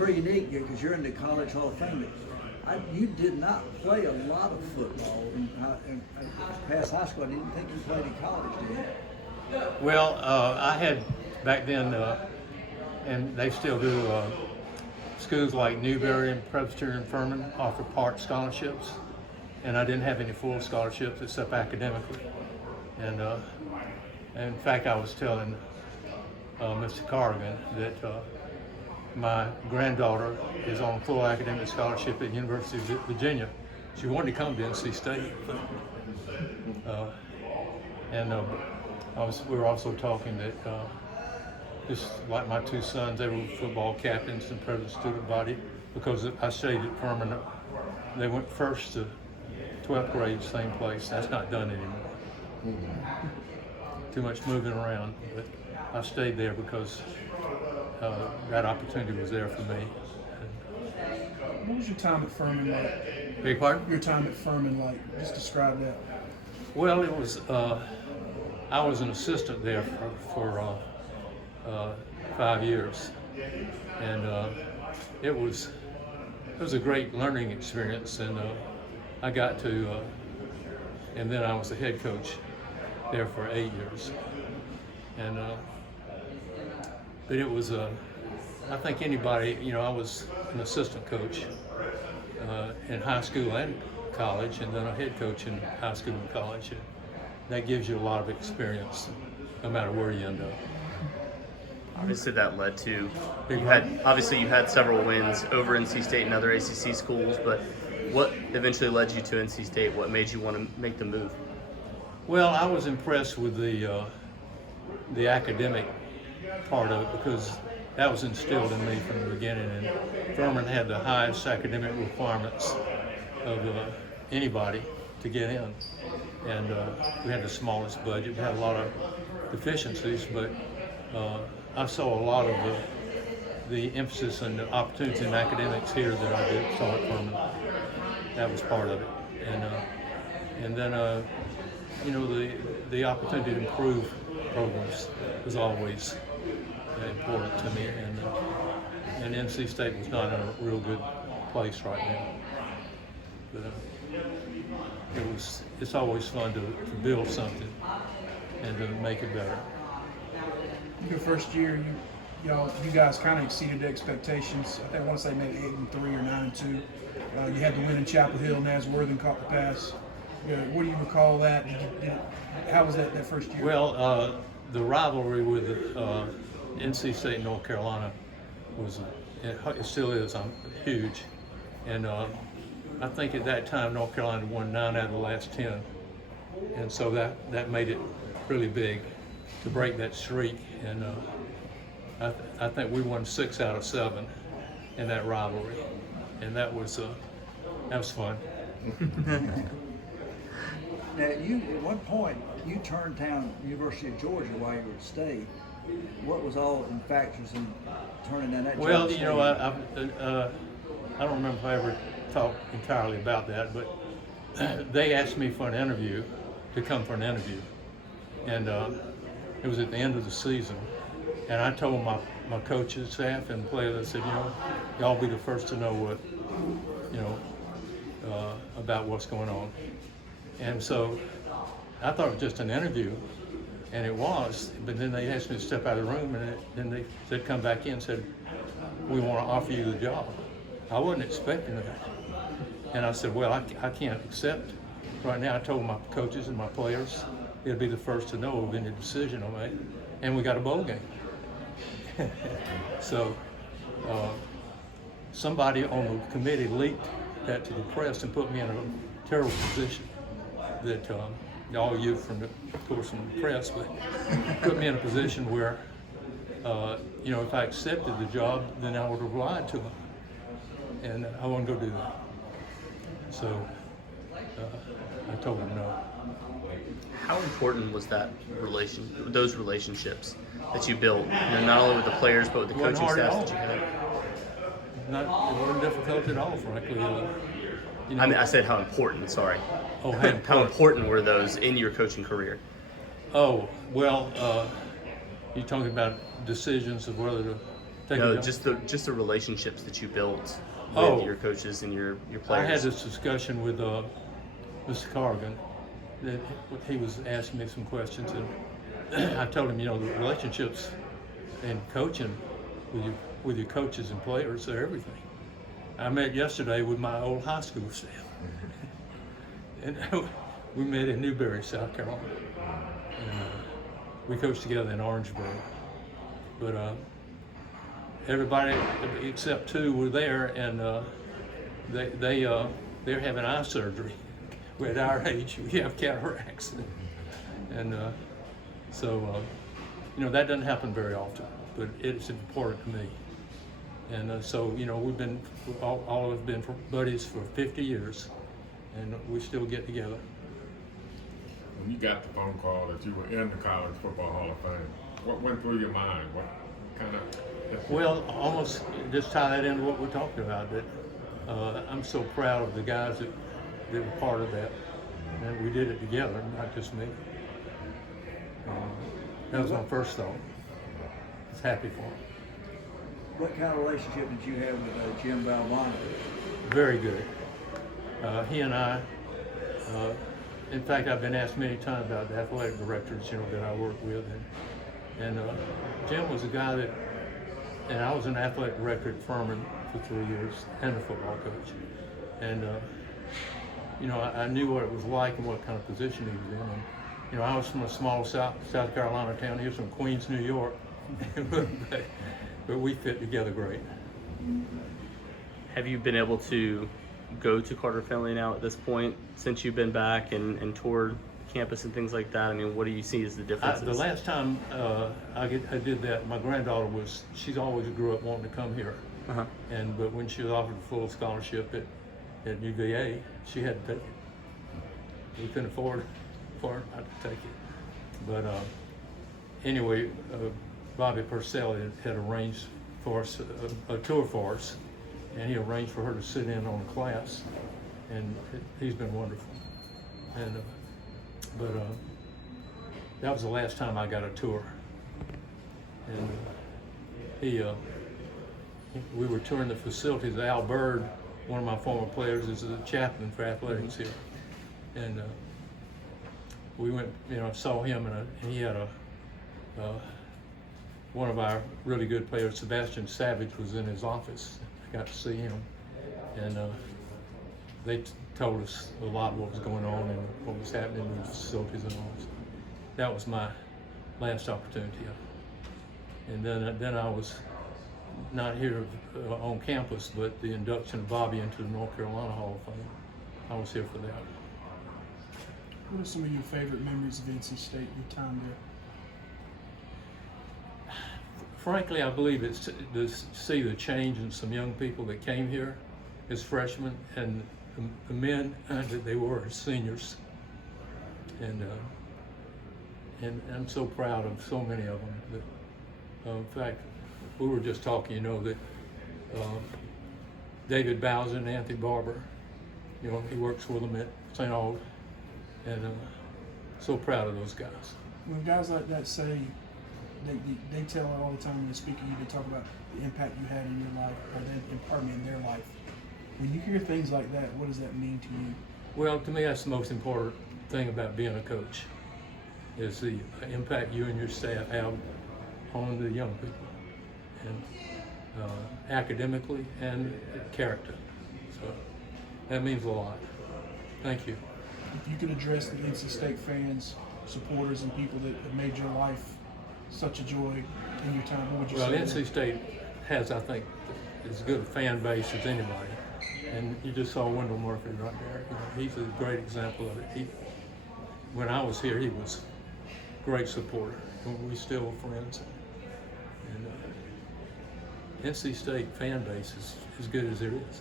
pretty unique because you're in the College Hall of Fame. You did not play a lot of football in past high school. I didn't think you played in college, did you? Well, I had back then, and they still do, schools like Newberry and Presbyterian Furman offer part scholarships, and I didn't have any full scholarships except academically. And in fact, I was telling Mr. Corrigan that my granddaughter is on full academic scholarship at University of Virginia. She wanted to come to NC State. We were also talking that just like my two sons, they were football captains and president of the student body because I stayed at Furman. They went first to 12th grade, same place. That's not done anymore. Too much moving around, but I stayed there because that opportunity was there for me. What was your time at Furman like? Beg pardon? Your time at Furman like? Just describe that. Well, it was. I was an assistant there for 5 years, and it was a great learning experience, and I got to, and then I was the head coach there for 8 years, and but it was I think anybody, I was an assistant coach in high school and college, and then a head coach in high school and college. And that gives you a lot of experience, no matter where you end up. Obviously, that led to you had several wins over NC State and other ACC schools. But what eventually led you to NC State? What made you want to make the move? Well, I was impressed with the academic part of it because that was instilled in me from the beginning. And Furman had the highest academic requirements of anybody to get in. And we had the smallest budget. We had a lot of deficiencies, but I saw a lot of the emphasis and the opportunities in academics here that I did saw at Furman. That was part of it. And then the opportunity to improve programs was always important to me. And NC State was not in a real good place right now. But it's always fun to build something and to make it better. Your first year, you guys kind of exceeded the expectations. I want to say maybe 8-3 or 9-2. You had the win in Chapel Hill. Nasworthen caught the pass. What do you recall that? How was that first year? Well, the rivalry with NC State and North Carolina it still is huge, and I think at that time North Carolina won 9 out of the last 10, and so that made it really big to break that streak. And I think we won 6 out of 7 in that rivalry, and that was fun. Now, at one point you turned down University of Georgia while you were at State. What was all the factors in turning down that job? Well, I don't remember if I ever talked entirely about that, but they asked me for an interview, to come for an interview, and it was at the end of the season, and I told my coaches, staff, and players, I said, y'all be the first to know what, about what's going on. And so I thought it was just an interview, and it was, but then they asked me to step out of the room, and then they said, come back in and said, we want to offer you the job. I wasn't expecting that. And I said, well, I can't accept right now. I told my coaches and my players it'd be the first to know of any decision I made, and we got a bowl game. So somebody on the committee leaked that to the press and put me in a terrible position that all you from the press, but put me in a position where, if I accepted the job, then I would have lied to them, and I wasn't going to do that. So I told them no. How important was those relationships that you built, not only with the players but with the coaching staff that you had? It wasn't difficult at all, frankly. I said how important. Sorry. Oh, how important were those in your coaching career? Oh, well, you're talking about decisions of whether to No, it just the relationships that you built with Oh. your coaches and your I players. had this discussion with Mr. Corrigan. That he was asking me some questions, and I told him, the relationships and coaching with your coaches and players are everything. I met yesterday with my old high school staff, and we met in Newberry, South Carolina. And, we coached together in Orangeburg, but everybody except two were there, and they're having eye surgery. At our age, we have cataracts, and so that doesn't happen very often, but it's important to me. And so we've been all of us been buddies for 50 years, and we still get together. When you got the phone call that you were in the College Football Hall of Fame, what went through your mind? What kind of? Well, almost just tie that into what we're talking about. That I'm so proud of the guys that were part of that, and we did it together, not just me. That was my first thought. I was happy for him. What kind of relationship did you have with Jim Valvano? Very good. He and I, in fact, I've been asked many times about the athletic directors, that I work with, and Jim was a guy that, and I was an athletic director at Furman for 3 years and a football coach, and I knew what it was like and what kind of position he was in. And, I was from a small South Carolina town. He was from Queens, New York, but we fit together great. Have you been able to go to Carter Finley now at this point since you've been back and toured campus and things like that? I mean, what do you see as the differences? The last time I did that, my granddaughter she's always grew up wanting to come here. Uh-huh. But when she was offered a full scholarship at UVA, she had to take it. We couldn't afford for her not to take it. But anyway, Bobby Purcell had arranged for us a tour for us, and he arranged for her to sit in on a class, and he's been wonderful. And but that was the last time I got a tour, and we were touring the facilities. Al Bird, one of my former players, is the chaplain for athletics here, and we went, saw him, and he had one of our really good players, Sebastian Savage, was in his office. I got to see him, and they told us a lot what was going on and what was happening in the facilities and all. So that was my last opportunity. And then I was not here on campus, but the induction of Bobby into the North Carolina Hall of Fame. I was here for that. What are some of your favorite memories of NC State, your time there? Frankly, I believe it's to see the change in some young people that came here as freshmen, and the men that they were as seniors. And I'm so proud of so many of them. That, in fact, we were just talking, that David Bowser and Anthony Barber, he works with them at St. Aug, and so proud of those guys. When guys like that say, they tell all the time when they speak to you, they talk about the impact you had in your life, or in their life. When you hear things like that, what does that mean to you? Well, to me, that's the most important thing about being a coach, is the impact you and your staff have on the young people, and academically and character. So that means a lot. Thank you. If you could address the NC State fans, supporters, and people that made your life such a joy in your time, what would you say? Well, NC State has, I think, as good a fan base as anybody. And you just saw Wendell Murphy right there. He's a great example of it. When I was here, he was a great supporter, and we still are friends. And NC State fan base is as good as there is.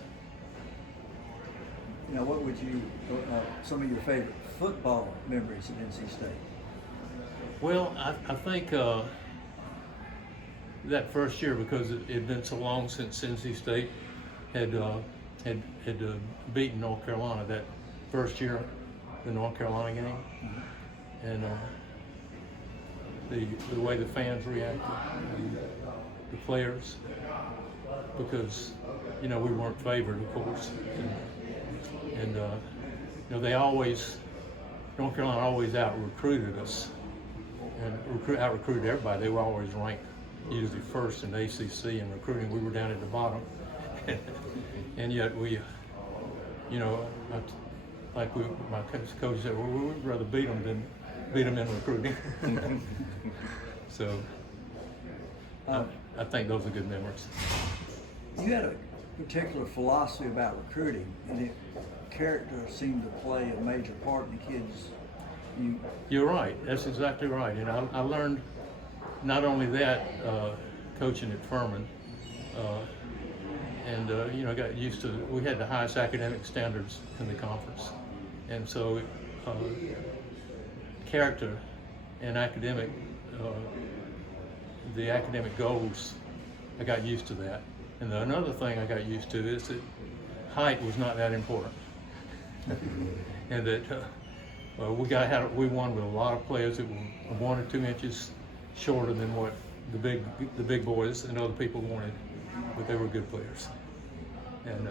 What would you, some of your favorite football memories of NC State? Well, I think that first year, because it had been so long since NC State had beaten North Carolina that first year, the North Carolina game, and the way the fans reacted, the players, because we weren't favored, of course, and they always, North Carolina always out recruited us and out recruited everybody. They were always ranked usually first in the ACC in recruiting. We were down at the bottom, and yet we, my coach said, well, we'd rather beat them than beat them in recruiting. So I think those are good memories. You had a particular philosophy about recruiting, and character seemed to play a major part in the kids. You're right. That's exactly right. And I learned not only that coaching at Furman, and I got used to. We had the highest academic standards in the conference, and so character and academic, the academic goals, I got used to that. And another thing I got used to is that height was not that important, and that we won with a lot of players that were 1 or 2 inches shorter than what the big boys and other people wanted, but they were good players, and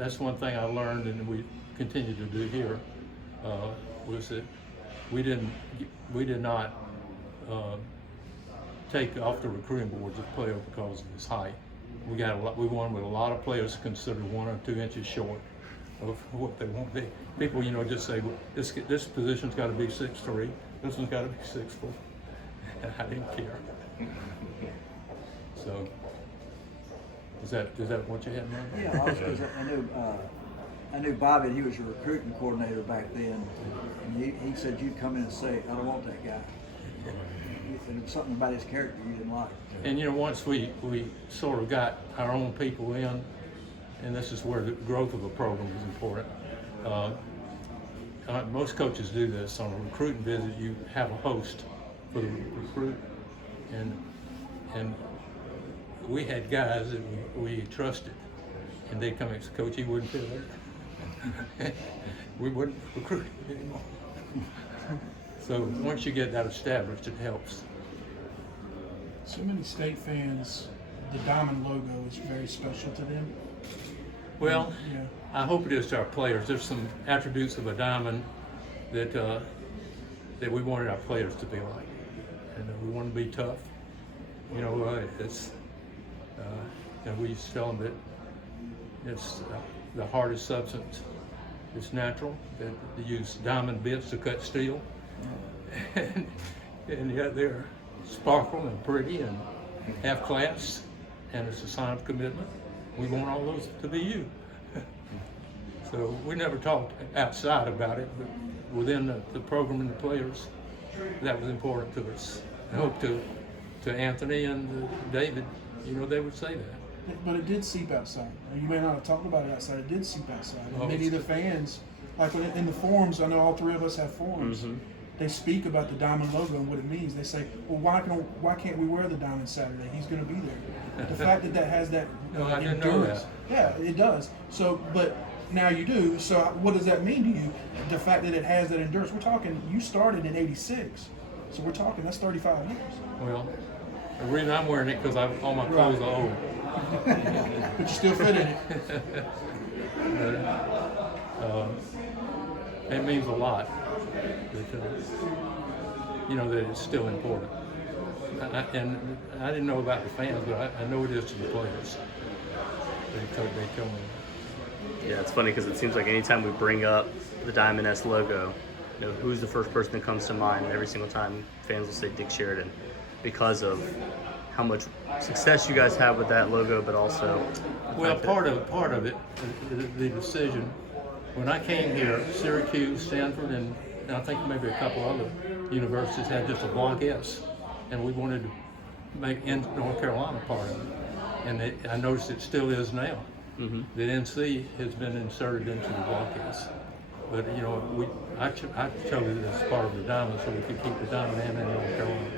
that's one thing I learned, and we continue to do here, was that we did not take off the recruiting boards a player because of his height. We won with a lot of players considered 1 or 2 inches short of what they want. People, just say, well, this position's got to be 6'3", this one's got to be 6'4", and I didn't care. So, is that what you had in mind? Yeah, I knew Bobby. He was your recruiting coordinator back then, and he said you'd come in and say, I don't want that guy. And it was something about his character you didn't like. And once we sort of got our own people in, and this is where the growth of a program is important. Most coaches do this. On a recruiting visit, you have a host for the recruit, and we had guys that we trusted, and they'd come and say, Coach, he wouldn't fit there. We wouldn't recruit him anymore. So once you get that established, it helps. So many state fans, the diamond logo is very special to them. Well, Yeah. I hope it is to our players. There's some attributes of a diamond that we wanted our players to be like, and we want to be tough. We used to tell them that it's the hardest substance. It's natural. That they use diamond bits to cut steel, and yet they're sparkle and pretty and have class, and it's a sign of commitment. We want all those to be you. So we never talked outside about it, but within the program and the players, that was important to us. I hope to Anthony and David, they would say that. But it did seep outside. You may not have talked about it outside. It did seep outside. And many of the fans, like in the forums, I know all 3 of us have forums. Mm-hmm. They speak about the diamond logo and what it means. They say, well, why can't we wear the diamond Saturday? He's going to be there. The fact that has that I didn't know that. Yeah, it does. So, but now you do. So what does that mean to you? The fact that it has that endurance. We're talking, you started in '86. So we're talking, that's 35 years. Well, the reason I'm wearing it because all my clothes are old. But you still fit in it. It means a lot that, that it's still important. And I didn't know about the fans, but I know it is to the players. They tell me. Yeah, it's funny because it seems like anytime we bring up the Diamond S logo, who's the first person that comes to mind? And every single time fans will say Dick Sheridan because of how much success you guys have with that logo, but also part of it, the decision. When I came here, Syracuse, Stanford, and I think maybe a couple other universities had just a block S, and we wanted to make North Carolina part of it. And I noticed it still is now. Mm-hmm. The NC has been inserted into the block S. But I chose it as part of the diamond so we could keep the diamond and in North Carolina.